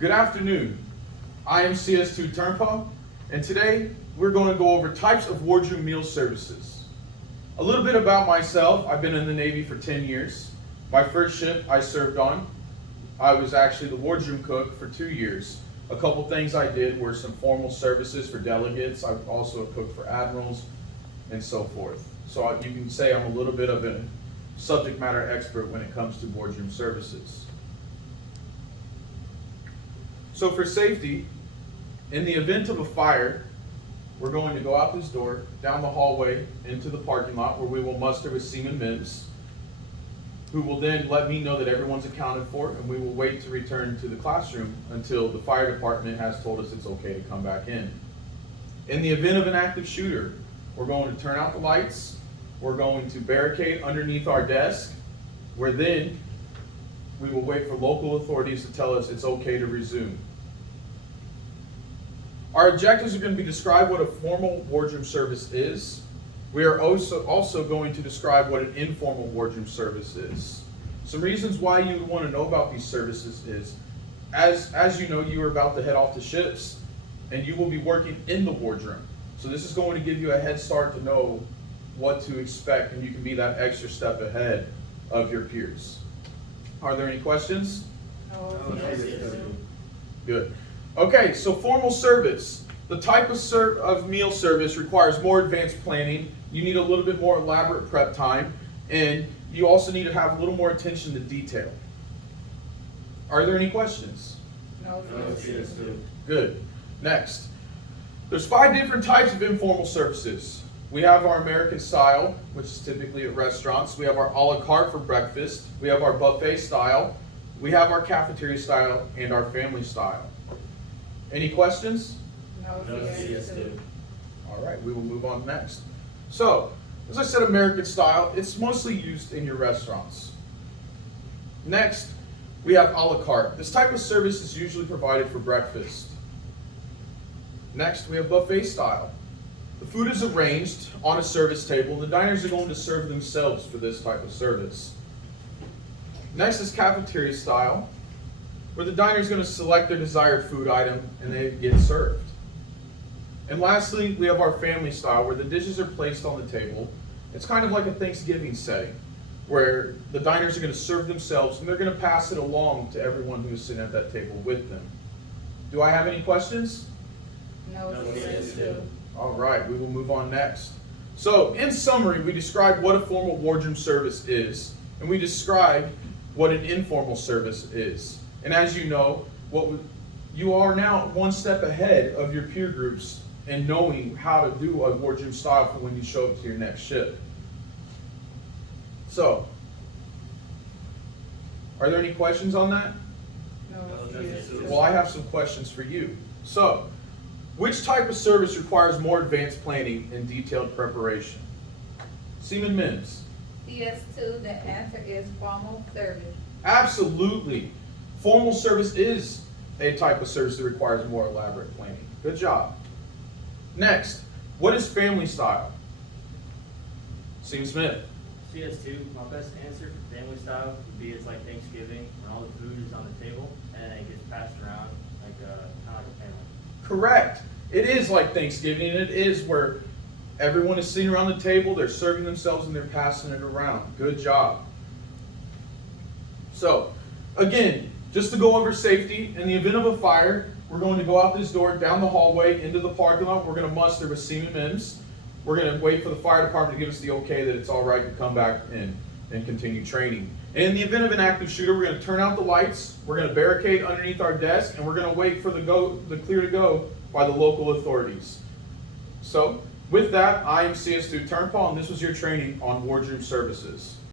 Good afternoon. I am CS2 Turnpaugh, and today we're going to go over types of wardroom meal services. A little bit about myself. I've been in the Navy for 10 years. My first ship I served on, I was actually the wardroom cook for 2 years. A couple things I did were some formal services for delegates. I've also cooked for admirals and so forth. So you can say I'm a little bit of a subject matter expert when it comes to wardroom services. So for safety, in the event of a fire, we're going to go out this door, down the hallway, into the parking lot where we will muster with Seaman Mims, who will then let me know that everyone's accounted for, and we will wait to return to the classroom until the fire department has told us it's okay to come back in. In the event of an active shooter, we're going to turn out the lights, we're going to barricade underneath our desk, where then we will wait for local authorities to tell us it's okay to resume. Our objectives are going to be describe what a formal wardroom service is. We are also going to describe what an informal wardroom service is. Some reasons why you would want to know about these services is, as you know, you are about to head off to ships, and you will be working in the wardroom. So this is going to give you a head start to know what to expect, and you can be that extra step ahead of your peers. Are there any questions? No. Yes. Good. Okay, so formal service. The type of meal service requires more advanced planning. You need a little bit more elaborate prep time, and you also need to have a little more attention to detail. Are there any questions? No. Yes. Good. Next. There's 5 different types of informal services. We have our American style, which is typically at restaurants. We have our a la carte for breakfast. We have our buffet style. We have our cafeteria style and our family style. Any questions? No. Yes. All right, we will move on next. So, as I said, American style, it's mostly used in your restaurants. Next, we have a la carte. This type of service is usually provided for breakfast. Next, we have buffet style. The food is arranged on a service table. The diners are going to serve themselves for this type of service. Next is cafeteria style, where the diner is going to select their desired food item and they get served. And lastly, we have our family style, where the dishes are placed on the table. It's kind of like a Thanksgiving setting, where the diners are going to serve themselves and they're going to pass it along to everyone who is sitting at that table with them. Do I have any questions? No. Yes. All right, we will move on next. So, in summary, we described what a formal wardroom service is, and we described what an informal service is. And as you know, you are now one step ahead of your peer groups in knowing how to do a wardroom style for when you show up to your next ship. So, are there any questions on that? No. Well, I have some questions for you. So, which type of service requires more advanced planning and detailed preparation? Seaman Mims. CS2, the answer is formal service. Absolutely. Formal service is a type of service that requires more elaborate planning. Good job. Next, what is family style? Seaman Smith. CS2, my best answer for family style would be it's like Thanksgiving when all the food is on the table and it gets passed around like kind of like a panel. Correct. It is like Thanksgiving, and it is where everyone is sitting around the table, they're serving themselves, and they're passing it around. Good job. So, again, just to go over safety, in the event of a fire, we're going to go out this door, down the hallway, into the parking lot. We're going to muster with Seaman Mims. We're going to wait for the fire department to give us the okay that it's all right to come back in and continue training. And in the event of an active shooter, we're going to turn out the lights, we're going to barricade underneath our desk, and we're going to wait for the clear to go by the local authorities. So, with that, I am CS2 Turnpaugh, and this was your training on wardroom services.